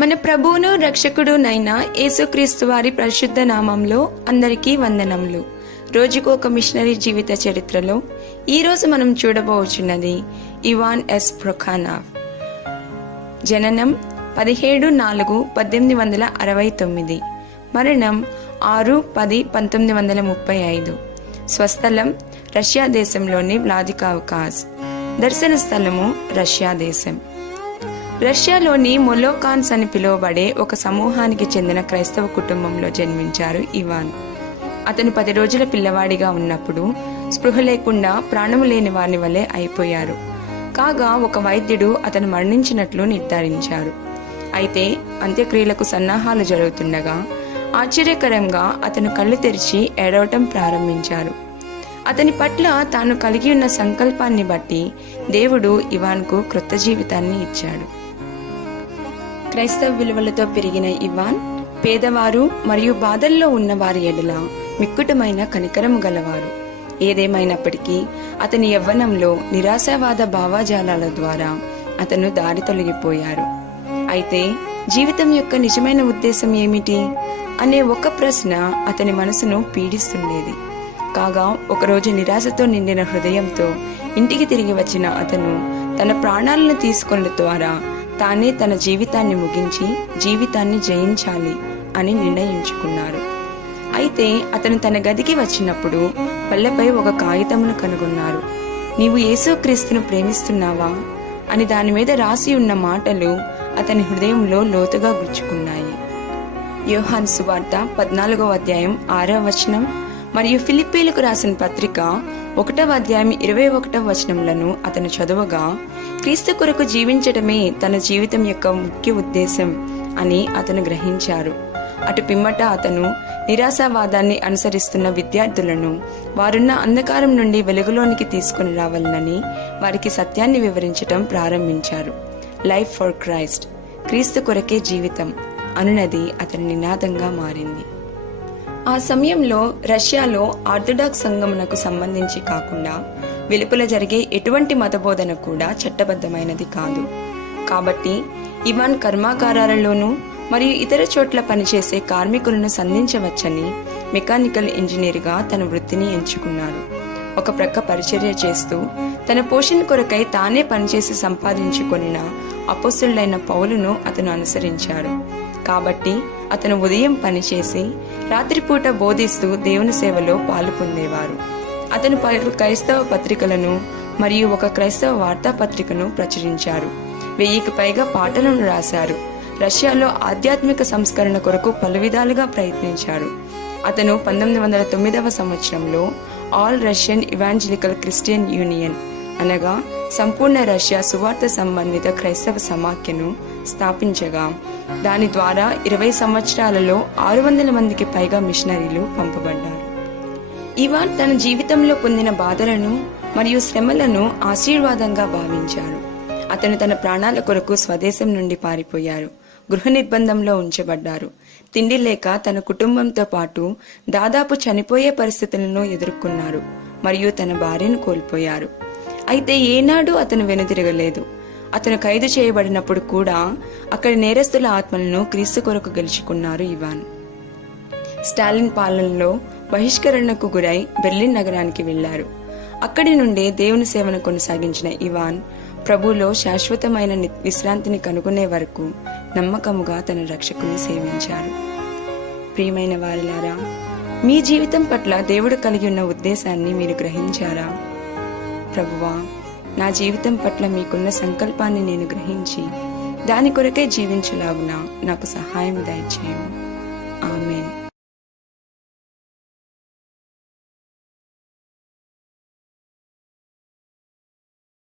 మన ప్రభువును రక్షకుడునైన యేసుక్రీస్తు వారి పరిశుద్ధ నామంలో అందరికీ వందనములు. రోజుకు ఒక మిషనరీ జీవిత చరిత్రలో ఈరోజు మనం చూడబోచున్నది ఇవాన్ ఎస్ ప్రొఖానోవ్. జననం 17/4/1869, మరణం 6/10/1935. స్వస్థలం రష్యా దేశంలోని వ్లాదికావ్కాజ్. దర్శన స్థలము రష్యా దేశం. రష్యాలోని మొలోకాన్స్ అని పిలువబడే ఒక సమూహానికి చెందిన క్రైస్తవ కుటుంబంలో జన్మించారు ఇవాన్. అతను 10 రోజుల పిల్లవాడిగా ఉన్నప్పుడు స్పృహ లేకుండా ప్రాణము లేని వాని వలె అయిపోయారు. కాగా ఒక వైద్యుడు అతను మరణించినట్లు నిర్ధారించారు. అయితే అంత్యక్రియలకు సన్నాహాలు జరుగుతుండగా ఆశ్చర్యకరంగా అతను కళ్ళు తెరిచి ఏడవటం ప్రారంభించారు. అతని పట్ల తాను కలిగి ఉన్న సంకల్పాన్ని బట్టి దేవుడు ఇవాన్కు క్రొత్త జీవితాన్ని ఇచ్చాడు. క్రైస్తవ విలువలతో పెరిగిన ఇవాన్ పేదవారు మరియు బాధల్లో ఉన్న వారి ఎడల మిక్కుటమైన కనికరము గలవారు. ఏదేమైనప్పటికీ అతని యవ్వనంలో నిరాశావాద భావజాలాల ద్వారా అతను దారి తొలగిపోయారు. అయితే జీవితం యొక్క నిజమైన ఉద్దేశం ఏమిటి అనే ఒక ప్రశ్న అతని మనసును పీడిస్తుండేది. కాగా ఒకరోజు నిరాశతో నిండిన హృదయంతో ఇంటికి తిరిగి వచ్చిన అతను తన ప్రాణాలను తీసుకున్న ద్వారా తానే తన జీవితాన్ని ముగించి జీవితాన్ని జయించాలి అని నిర్ణయించుకున్నారు. అయితే అతను తన గదికి వచ్చినప్పుడు పళ్ళపై ఒక కాగితమును కనుగొన్నారు. నీవు యేసుక్రీస్తును ప్రేమిస్తున్నావా అని దాని మీద రాసి ఉన్న మాటలు అతని హృదయంలో లోతుగా గుచ్చుకున్నాయి. యోహాను సువార్త 14వ అధ్యాయం 6వ వచనం మరియు ఫిలిప్పీలకు రాసిన పత్రిక 1వ అధ్యాయం 21వ వచనములను అతను చదువగా క్రీస్తు కొరకు జీవించటమే తన జీవితం యొక్క ముఖ్య ఉద్దేశం అని అతను గ్రహించారు. అటు పిమ్మట అతను నిరాశావాదాన్ని అనుసరిస్తున్న విద్యార్థులను వారున్న అంధకారం నుండి వెలుగులోనికి తీసుకుని రావాలని వారికి సత్యాన్ని వివరించటం ప్రారంభించారు. లైఫ్ ఫర్ క్రైస్ట్, క్రీస్తు కొరకే జీవితం అనునది అతని నినాదంగా మారింది. ఆ సమయంలో రష్యాలో ఆర్థడాక్స్ సంఘమునకు సంబంధించి కాకుండా వెలుపల జరిగే ఎటువంటి మతబోధన కూడా చట్టబద్ధమైనది కాదు. కాబట్టి ఇవాన్ కర్మాగారాలలోనూ మరియు ఇతర చోట్ల పనిచేసే కార్మికులను సంధించవచ్చని మెకానికల్ ఇంజనీర్గా తన వృత్తిని ఎంచుకున్నారు. ఒక ప్రక్క పరిచర్య చేస్తూ తన పోషణ కొరకై తానే పనిచేసి సంపాదించుకొనిన అపోస్తలుడైన పౌలును అతను అనుసరించారు. కాబట్టి అతను ఉదయం పనిచేసి రాత్రిపూట బోధిస్తూ దేవుని సేవలో పాలు పొందేవారు. అతను 10 క్రైస్తవ పత్రికలను మరియు ఒక క్రైస్తవ వార్తాపత్రికను ప్రచురించారు. 1000కి పైగా పాటలను రాశారు. రష్యాలో ఆధ్యాత్మిక సంస్కరణ కొరకు పలు విధాలుగా ప్రయత్నించారు. అతను 1909వ సంవత్సరంలో all Russian evangelical Christian union అనగా సంపూర్ణ రష్యా సువార్త సంబంధిత క్రైస్తవ సమాఖ్యను స్థాపించగా దాని ద్వారా 20 సంవత్సరాలలో 600 మందికి పైగా మిషనరీలు పంపబడ్డారు. ఇవాన్ తన జీవితంలో పొందిన బాధలను మరియు శ్రమలను ఆశీర్వాదంగా భావించారు. అతను తన ప్రాణాల కొరకు స్వదేశం నుండి పారిపోయారు. గృహ నిర్బంధంలో ఉంచబడ్డారు. తిండి లేక తన కుటుంబంతో పాటు దాదాపు చనిపోయే పరిస్థితులను ఎదుర్కొన్నారు మరియు తన భార్యను కోల్పోయారు. అయితే ఏనాడు అతను వెనుదిరగలేదు. అతను ఖైదు చేయబడినప్పుడు కూడా అక్కడి నేరస్తుల ఆత్మలను క్రీస్తు కొరకు గెలుచుకున్నారు ఇవాన్. స్టాలిన్ పాలనలో బహిష్కరణకు గురై బెర్లిన్ నగరానికి వెళ్లారు. అక్కడి నుండే దేవుని సేవను కొనసాగించిన ఇవాన్ ప్రభువులో శాశ్వతమైన విశ్రాంతిని కనుగొనే వరకు నమ్మకముగా తన రక్షకుని సేవించారు. ప్రియమైన వారిలారా, మీ జీవితం పట్ల దేవుడు కలిగి ఉన్న ఉద్దేశాన్ని మీరు గ్రహించారా? ప్రభువా, నా జీవితం పట్ల మీకున్న సంకల్పాన్ని నేను గ్రహించి దాని కొరకే జీవించలాగున నాకు సహాయం దయచేయము. ఆమేన్.